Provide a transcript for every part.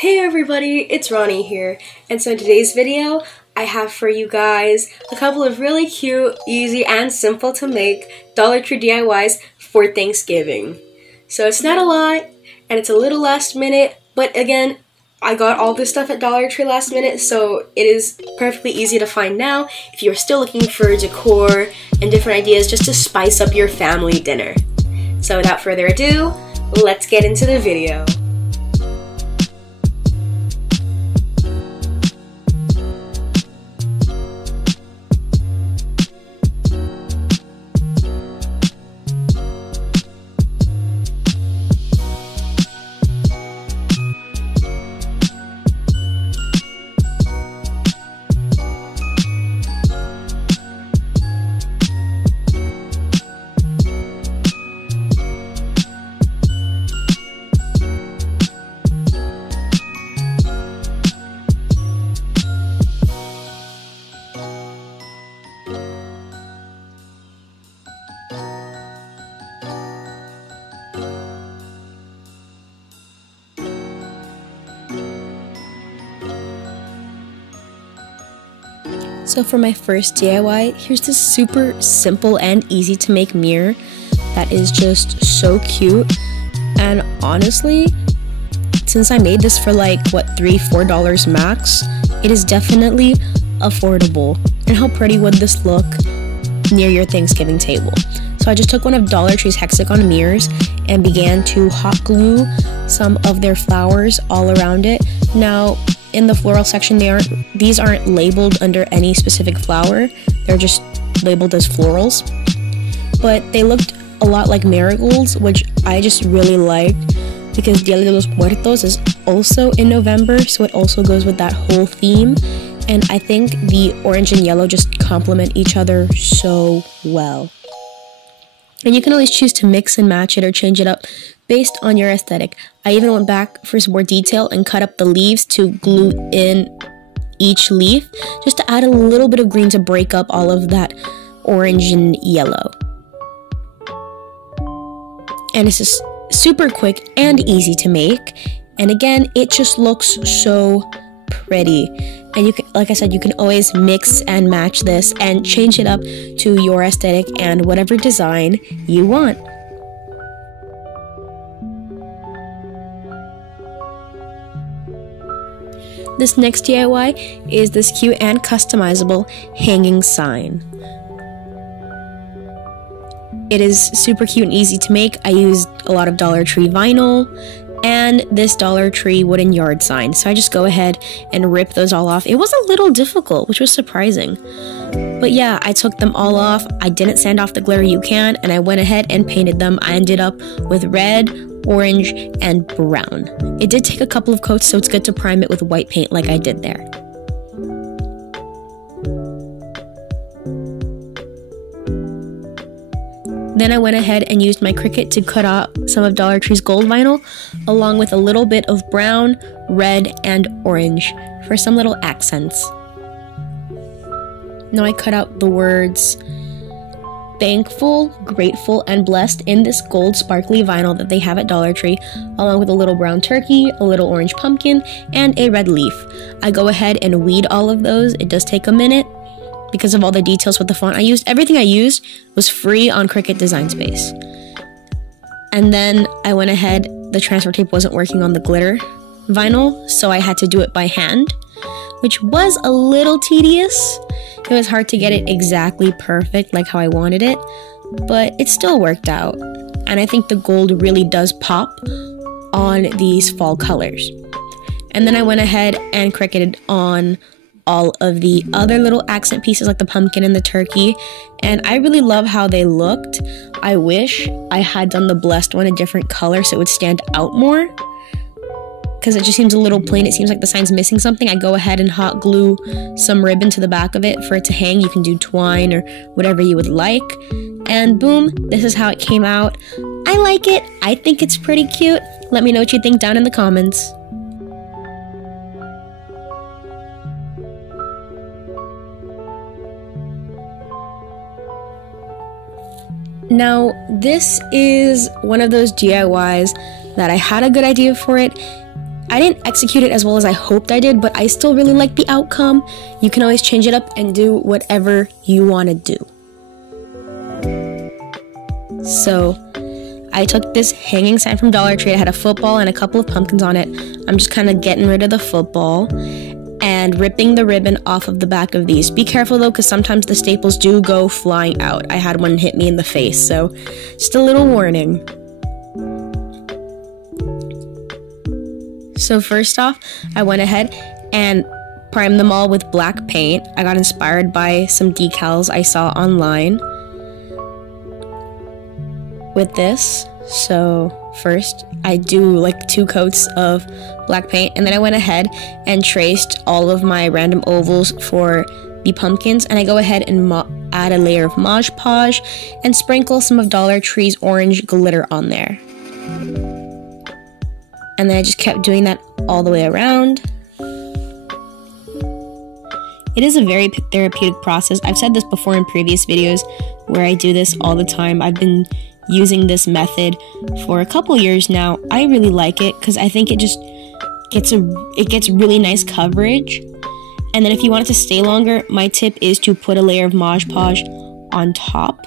Hey everybody, it's Ronnie here, and so in today's video, I have for you guys a couple of really cute, easy, and simple to make Dollar Tree DIYs for Thanksgiving. So it's not a lot, and it's a little last minute, but again, I got all this stuff at Dollar Tree last minute, so it is perfectly easy to find now if you're still looking for decor and different ideas just to spice up your family dinner. So without further ado, let's get into the video. So for my first DIY, here's this super simple and easy to make mirror that is just so cute. And honestly, since I made this for like what, $3–4 max, it is definitely affordable. And how pretty would this look near your Thanksgiving table? So I just took one of Dollar Tree's hexagon mirrors and began to hot glue some of their flowers all around it. Now, in the floral section, these aren't labeled under any specific flower. They're just labeled as florals. But they looked a lot like marigolds, which I just really liked because Dia de los Muertos is also in November, so it also goes with that whole theme. And I think the orange and yellow just complement each other so well. And you can always choose to mix and match it or change it up based on your aesthetic. I even went back for some more detail and cut up the leaves to glue in each leaf just to add a little bit of green to break up all of that orange and yellow. And it's just super quick and easy to make. And again, it just looks so pretty. And you can, like I said, you can always mix and match this and change it up to your aesthetic and whatever design you want. This next DIY is this cute and customizable hanging sign. It is super cute and easy to make. I used a lot of Dollar Tree vinyl and this Dollar Tree wooden yard sign. So I just go ahead and rip those all off. It was a little difficult, which was surprising. But yeah, I took them all off. I didn't sand off the glitter you can, and I went ahead and painted them. I ended up with red, orange, and brown. It did take a couple of coats, so it's good to prime it with white paint like I did there. Then I went ahead and used my Cricut to cut out some of Dollar Tree's gold vinyl, along with a little bit of brown, red, and orange for some little accents. Now I cut out the words thankful, grateful, and blessed in this gold sparkly vinyl that they have at Dollar Tree, along with a little brown turkey, a little orange pumpkin, and a red leaf. I go ahead and weed all of those. It does take a minute because of all the details with the font I used. Everything I used was free on Cricut Design Space. And then I went ahead, the transfer tape wasn't working on the glitter vinyl, so I had to do it by hand, which was a little tedious. It was hard to get it exactly perfect like how I wanted it, but it still worked out. And I think the gold really does pop on these fall colors. And then I went ahead and Cricuted on all of the other little accent pieces like the pumpkin and the turkey, and I really love how they looked. I wish I had done the blessed one a different color so it would stand out more, because it just seems a little plain. It seems like the sign's missing something. I go ahead and hot glue some ribbon to the back of it for it to hang. You can do twine or whatever you would like, and boom, this is how it came out. I like it. I think it's pretty cute. Let me know what you think down in the comments. Now, this is one of those DIYs that I had a good idea for it. I didn't execute it as well as I hoped I did, but I still really like the outcome. You can always change it up and do whatever you want to do. So I took this hanging sign from Dollar Tree. It had a football and a couple of pumpkins on it. I'm just kind of getting rid of the football and ripping the ribbon off of the back of these. Be careful though, because sometimes the staples do go flying out. I had one hit me in the face, so just a little warning. So first off, I went ahead and primed them all with black paint. I got inspired by some decals I saw online with this. So first, I do like 2 coats of black paint, and then I went ahead and traced all of my random ovals for the pumpkins, and I go ahead and add a layer of Mod Podge and sprinkle some of Dollar Tree's orange glitter on there. And then I just kept doing that all the way around. It is a very therapeutic process. I've said this before in previous videos where I do this all the time. I've been using this method for a couple years now. I really like it because I think it just gets really nice coverage. And then if you want it to stay longer, my tip is to put a layer of Mod Podge on top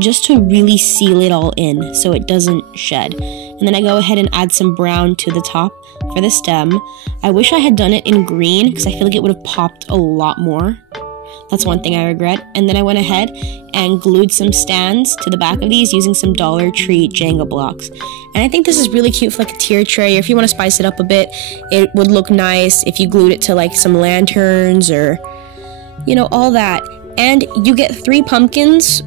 just to really seal it all in so it doesn't shed. And then I go ahead and add some brown to the top for the stem. I wish I had done it in green because I feel like it would have popped a lot more. That's one thing I regret. And then I went ahead and glued some stands to the back of these using some Dollar Tree Jenga blocks. And I think this is really cute for like a tier tray, or if you want to spice it up a bit, it would look nice if you glued it to like some lanterns or, you know, all that. And you get 3 pumpkins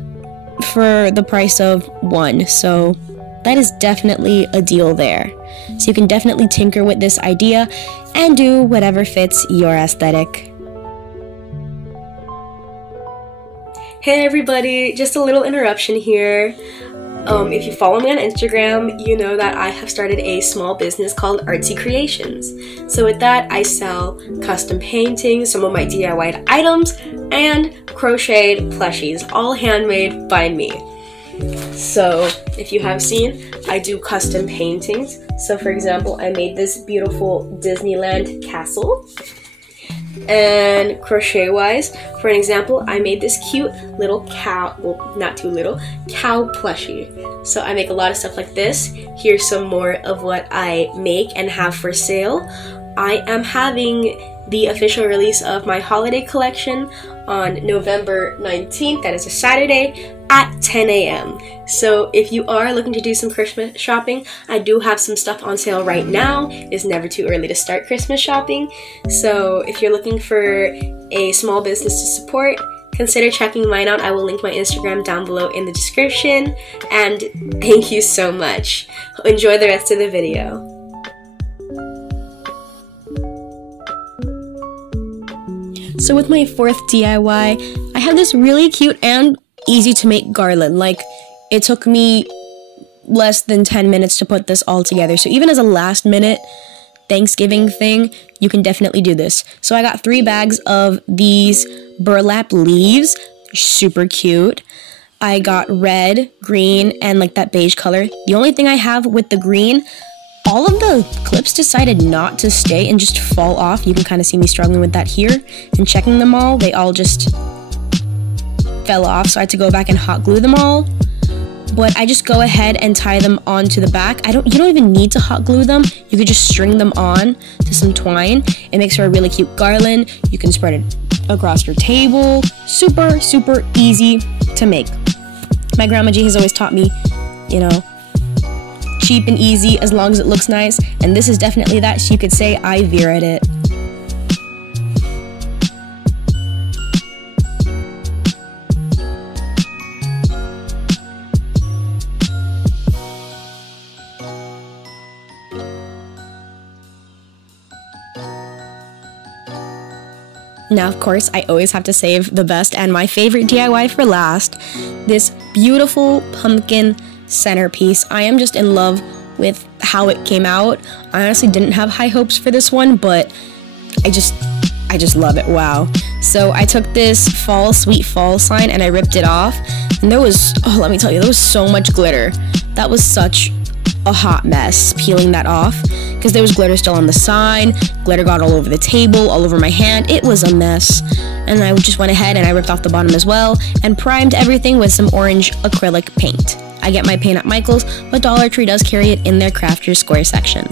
for the price of 1, so that is definitely a deal there. So you can definitely tinker with this idea and do whatever fits your aesthetic. Hey everybody, just a little interruption here. If you follow me on Instagram, you know that I have started a small business called Artsy Creations. So with that, I sell custom paintings, some of my DIY items, and crocheted plushies, all handmade by me. So if you have seen, I do custom paintings. So for example, I made this beautiful Disneyland castle. And crochet wise, for an example, I made this cute little cow, well, not too little, cow plushie. So I make a lot of stuff like this. Here's some more of what I make and have for sale. I am having the official release of my holiday collection on November 19th, that is a Saturday, at 10 a.m. So if you are looking to do some Christmas shopping, I do have some stuff on sale right now. It's never too early to start Christmas shopping. So if you're looking for a small business to support, consider checking mine out. I will link my Instagram down below in the description. And thank you so much. Enjoy the rest of the video. So with my 4th DIY, I have this really cute and easy to make garland. Like, it took me less than 10 minutes to put this all together. So even as a last minute Thanksgiving thing, you can definitely do this. So I got 3 bags of these burlap leaves, super cute. I got red, green, and like that beige color. The only thing I have with the green, all of the clips decided not to stay and just fall off. You can kind of see me struggling with that here. And checking them all, they all just fell off, so I had to go back and hot glue them all. But I just go ahead and tie them onto the back. You don't even need to hot glue them. You could just string them on to some twine. It makes for a really cute garland. You can spread it across your table. Super, super easy to make. My Grandma G has always taught me, you know, cheap and easy as long as it looks nice. And this is definitely that. So you could say I veer at it. Now, of course, I always have to save the best and my favorite DIY for last. This beautiful pumpkin centerpiece. I am just in love with how it came out. I honestly didn't have high hopes for this one, but I just love it. Wow. So I took this fall, sweet fall sign and I ripped it off. And there was, oh, let me tell you, there was so much glitter. That was such a hot mess peeling that off. because there was glitter still on the side. Glitter got all over the table, all over my hand. It was a mess. And I just went ahead and I ripped off the bottom as well and primed everything with some orange acrylic paint. I get my paint at Michael's, but Dollar Tree does carry it in their craft your square section.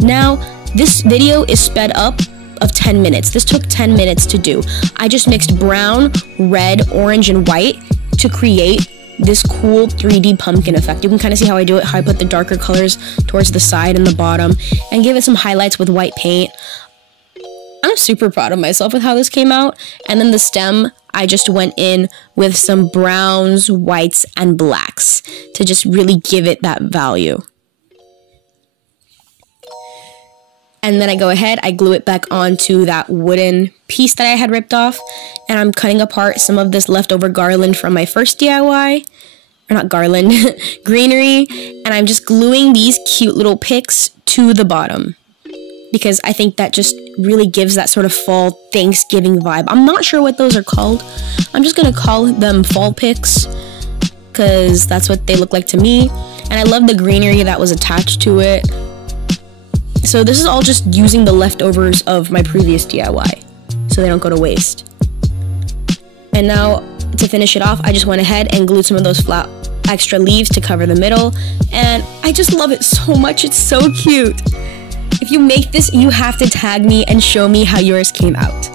Now, this video is sped up of 10 minutes. This took 10 minutes to do. I just mixed brown, red, orange, and white to create this cool 3D pumpkin effect. You can kind of see how I do it, how I put the darker colors towards the side and the bottom and give it some highlights with white paint. I'm super proud of myself with how this came out. And then the stem, I just went in with some browns, whites, and blacks to just really give it that value. And then I go ahead, I glue it back onto that wooden piece that I had ripped off. And I'm cutting apart some of this leftover garland from my first DIY. Or not garland, greenery. And I'm just gluing these cute little picks to the bottom, because I think that just really gives that sort of fall Thanksgiving vibe. I'm not sure what those are called. I'm just gonna call them fall picks, because that's what they look like to me. And I love the greenery that was attached to it. So this is all just using the leftovers of my previous DIY, so they don't go to waste. And now, to finish it off, I just went ahead and glued some of those flat extra leaves to cover the middle. And I just love it so much, it's so cute. If you make this, you have to tag me and show me how yours came out.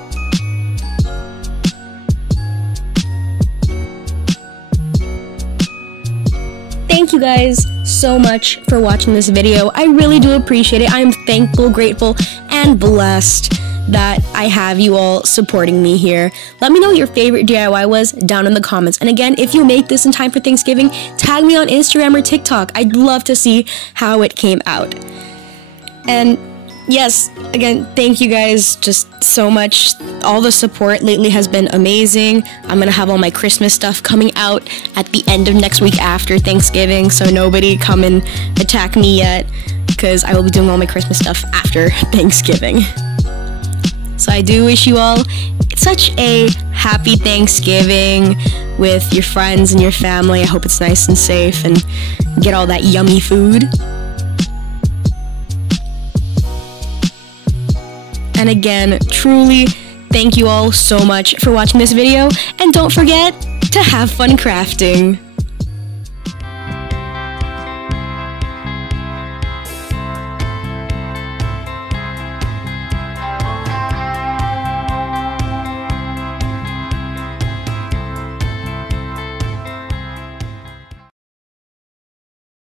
Thank you guys so much for watching this video. I really do appreciate it. I am thankful, grateful, and blessed that I have you all supporting me here. Let me know what your favorite DIY was down in the comments. And again, if you make this in time for Thanksgiving, tag me on Instagram or TikTok. I'd love to see how it came out. And yes, again, thank you guys just so much. All the support lately has been amazing. I'm gonna have all my Christmas stuff coming out at the end of next week after Thanksgiving, so nobody come and attack me yet, because I will be doing all my Christmas stuff after Thanksgiving. So I do wish you all such a happy Thanksgiving with your friends and your family. I hope it's nice and safe and get all that yummy food. And again, truly, thank you all so much for watching this video, and don't forget to have fun crafting.